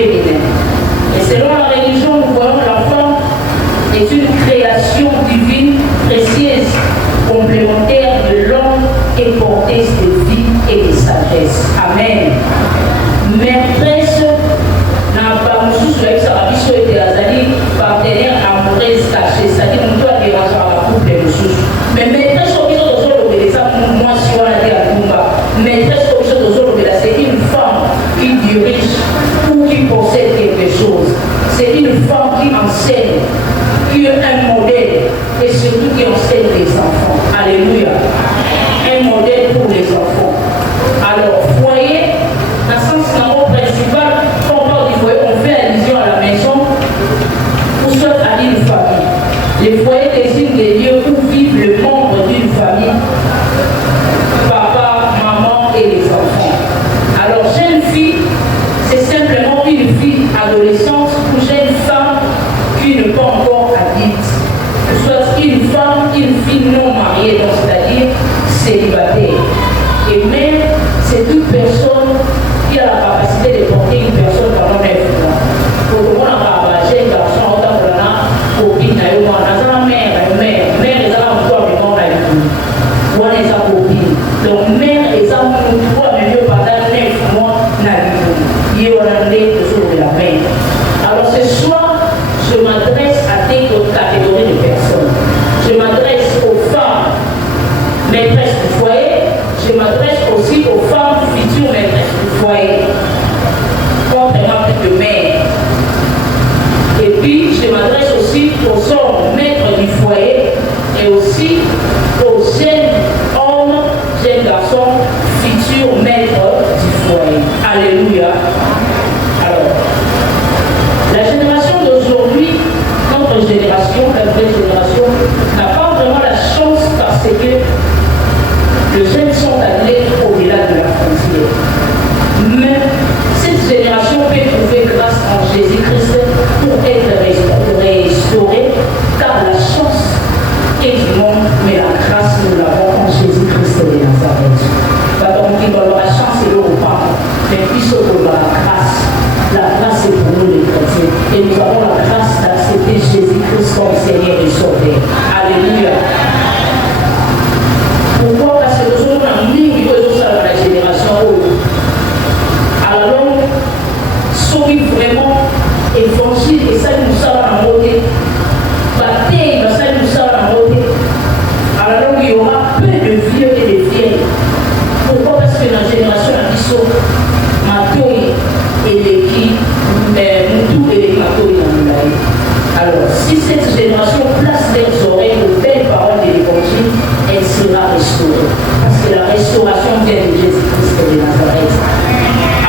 féminin. Et selon la religion, nous voyons la femme est une création divine précieuse, complémentaire de l'homme et porteuse de vie et de sagesse. Amen. Maîtresse n'a pas moussus avec sa rabicho et azali partenaire amoureuse cachée, c'est-à-dire nous doit déranger à la couple de moussus. Mais maîtresse au biso de solo de ça, moi si on a dit à Kumba, maîtresse au biso de solo de c'est une femme qui dirige ou qui possède quelque chose. C'est une femme qui enseigne, qui est un modèle et surtout qui enseigne les enfants. Alléluia. Un modèle pour les enfants. Alors, foyer, dans le sens principal, quand on parle du foyer, on fait allusion à la maison ou soit à une famille. Les foyers désignent des lieux où vivent les membres d'une famille, papa, maman et les enfants. Alors, jeune fille, c'est simplement une fille adolescente ou jeune femme qui n'est pas encore adulte. Soit une femme, une fille non mariée, donc c'est-à-dire célibataire. Et même, c'est toute personne qui a la capacité de porter une personne pendant 9 mois. Pour le monde, on a un jeune garçon, on a une copine, on a une mère, les gens ont du monde avec nous. On a une copine. Donc, mère et ça, on doit mieux pendant 9 mois, on a une copine. On a toujours de la main. Alors, ce soir, je m'adresse à des catégories de personnes. Je m'adresse aux femmes maîtresses du foyer, je m'adresse aussi aux femmes futures maîtresses du foyer, contrairement plus de mères. Et puis, je m'adresse aussi aux hommes maîtres du foyer et aussi aux jeunes hommes, jeunes garçons, futurs maîtres du foyer. Alléluia. Alors, la génération d'aujourd'hui, notre génération, la vraie génération, n'a pas vraiment la chance parce que les jeunes sont allés au-delà de la frontière. Mais cette génération peut trouver grâce en Jésus-Christ pour être restaurée, car la chance est du monde, mais la grâce nous l'avons en Jésus-Christ de Nazareth. Donc, il va la chance et le repas, mais puis surtout la grâce. La grâce est pour nous les chrétiens. Et nous avons la grâce d'accepter Jésus-Christ comme Seigneur et Sauveur. Alléluia. Pourquoi? Parce que nous sommes en ligne de la génération. À la longue, sauver vraiment évangile et ça nous sort en beauté. Baptême, ça nous sort en beauté. À la longue, il y aura peu de vieux et de vieilles. Pourquoi? Parce que dans la génération, la mission, Matoi et les qui, Moutou et les Matoi dans le laïc. Alors, si cette génération place leurs oreilles aux belles paroles de l'évangile, elle sera restaurée. Parce que la restauration vient de Jésus-Christ de Nazareth.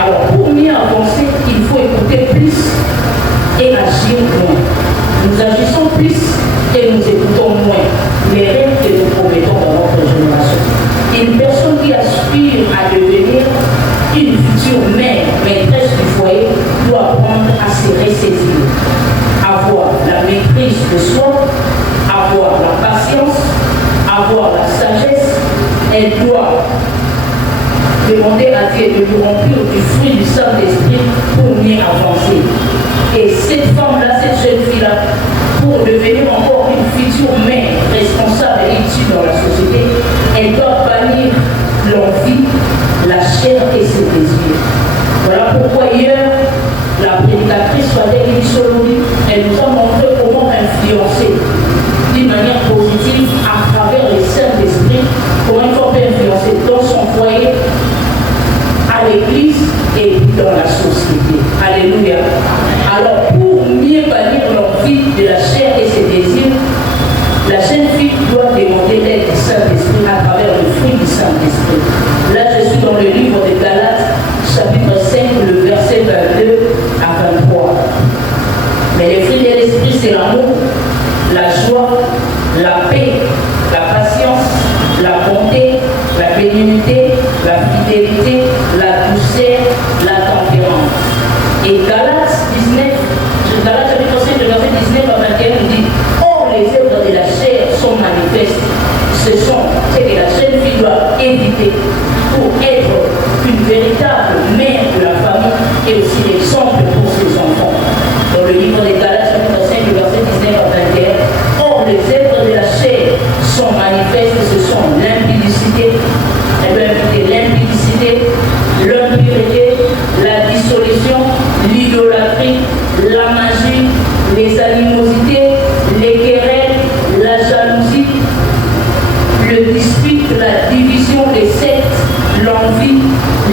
Alors, pour mieux avancer, il faut écouter plus et agir moins. Nous agissons plus et nous écoutons moins les rêves que nous promettons dans notre génération. Une personne qui aspire à devenir une future mère, maîtresse du foyer, doit apprendre à se ressaisir, avoir la maîtrise de soi, avoir la patience, avoir la sagesse. Elle doit demander à Dieu de nous remplir du fruit du Saint-Esprit pour mieux avancer. Et cette femme-là, cette jeune fille-là, pour devenir encore une future mère responsable et utile dans la société, elle doit bannir l'envie, la chair et ses désirs. Voilà pourquoi hier, la prédicatrice Fadel Soloni, elle nous a montré comment influencer d'une manière positive à travers les Saint-Esprit, comment il faut influencer dans son foyer, à l'église et dans la société. Alléluia. Alors, pour mieux bannir l'envie de la chair et ses désirs, la jeune fille doit demander l'aide du Saint-Esprit à travers le fruit du Saint-Esprit. Là, je suis dans le livre de Galates, chapitre 5, le verset 22 à 23. Mais les fruits de l'Esprit, c'est l'amour, la joie, la paix, la patience, la bonté, la bénignité, la fidélité, la douceur, la tempérance. Et Galates 19, Galates chapitre 5, le verset 19 à 21 nous dit: or, les œuvres de la chair sont manifestes. Ce sont ce que la jeune fille doit éviter pour être une véritable mère de la famille et aussi l'exemple pour ses que ce sont l'impudicité, l'impureté, la dissolution, l'idolâtrie, la magie, les animosités, les querelles, la jalousie, le dispute, la division des sectes, l'envie,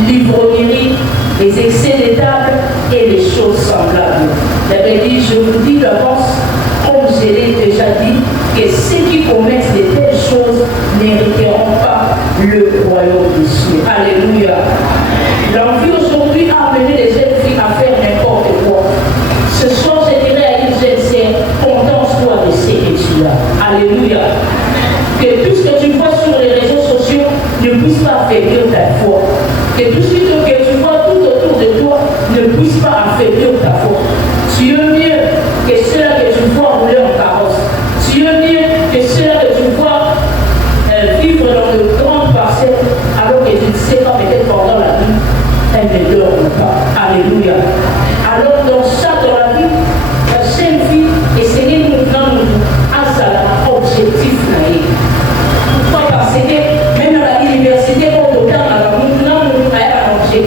l'ivrognerie, les excès des tables et les choses semblables. J'avais dit, je vous dis d'avance, comme je l'ai déjà dit, que ceux qui commettent de telles choses n'hériteront pas le royaume des cieux. Alléluia. L'envie aujourd'hui a amené les jeunes filles à faire n'importe quoi. Ce soir, je dirais à une jeune sœur, contente-toi de ce que tu as. Alléluia. Que tout ce que tu vois sur les réseaux sociaux ne puisse pas affaiblir ta foi. Que tout ce que tu vois tout autour de toi ne puisse pas affaiblir ta foi. Tu es mieux que ceux-là que tu vois rouler en carrosse. Tu es mieux que ceux-là que tu vois vivre dans de grandes parcelles alors que tu ne sais pas peut-être pendant la vie, elles ne dorment pas. Alléluia. Alors dans la vie, la jeune fille, essayez de nous à ça objectif. Pourquoi? Parce que même à l'université, quand on a un objectif.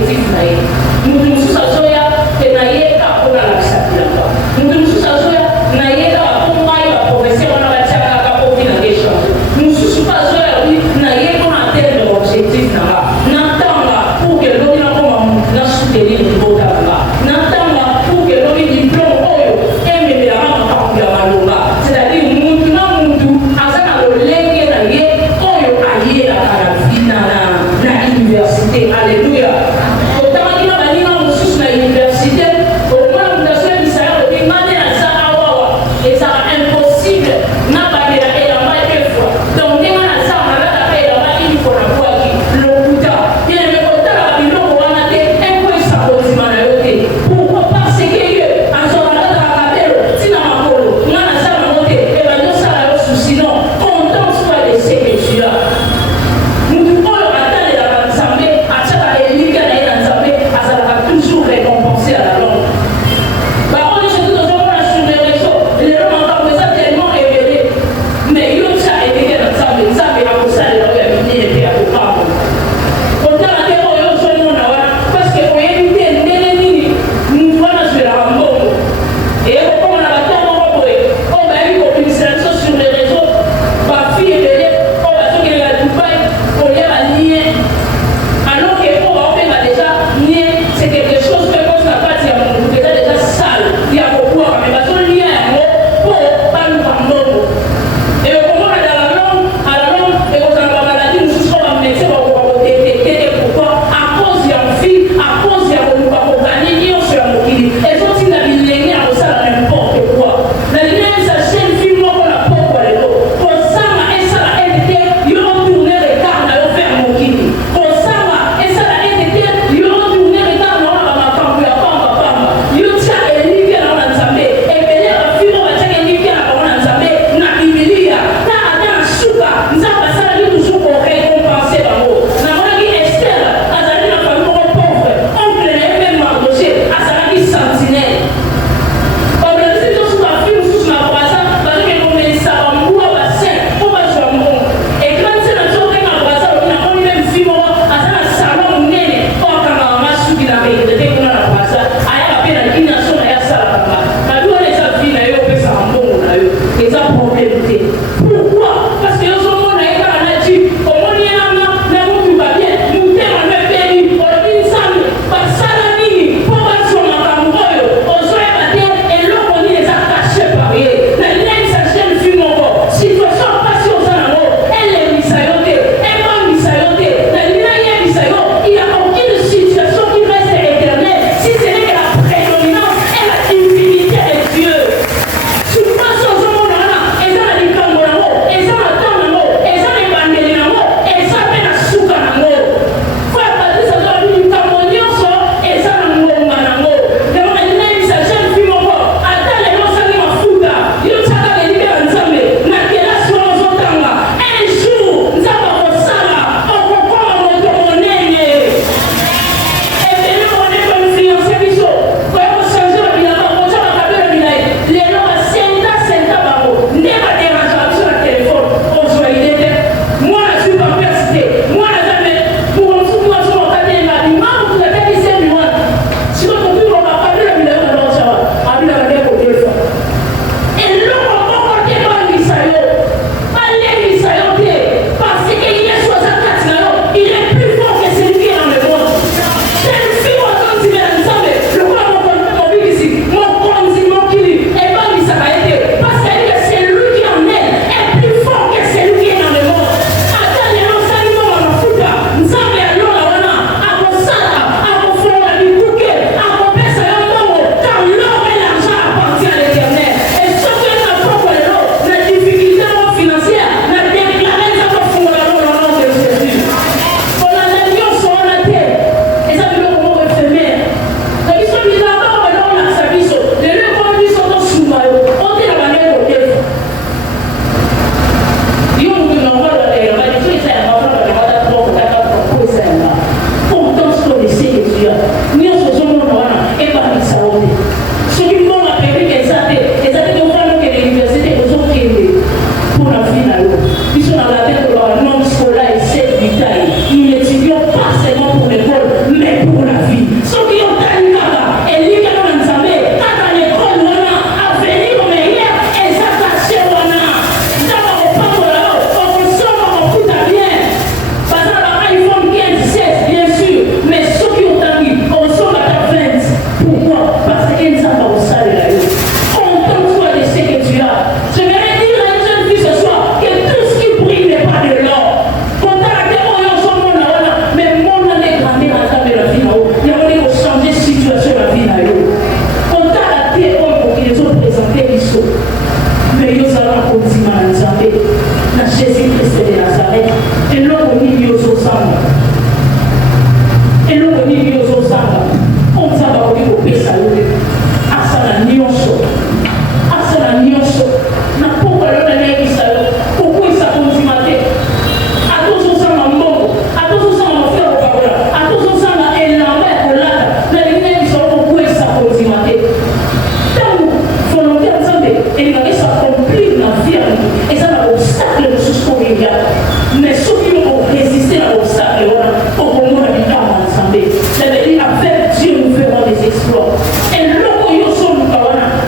Ça veut dire avec Dieu nous ferons des exploits. Et l'eau yo son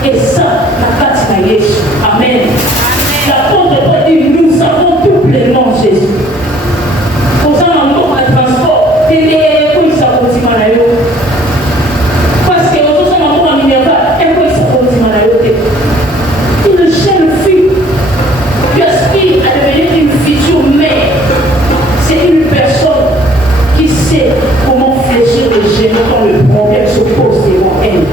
et ça, la carte na Yesu. Amen. L'apôtre Paul dit, nous avons tout pleinement Jésus. Pour ça, dans le transport, parce que nous sommes en Minerva, et quoi ça continue. Une jeune fille qui aspire à devenir une future mère, c'est une personne qui sait comment fléchir les genoux quand le problème se pose devant elle.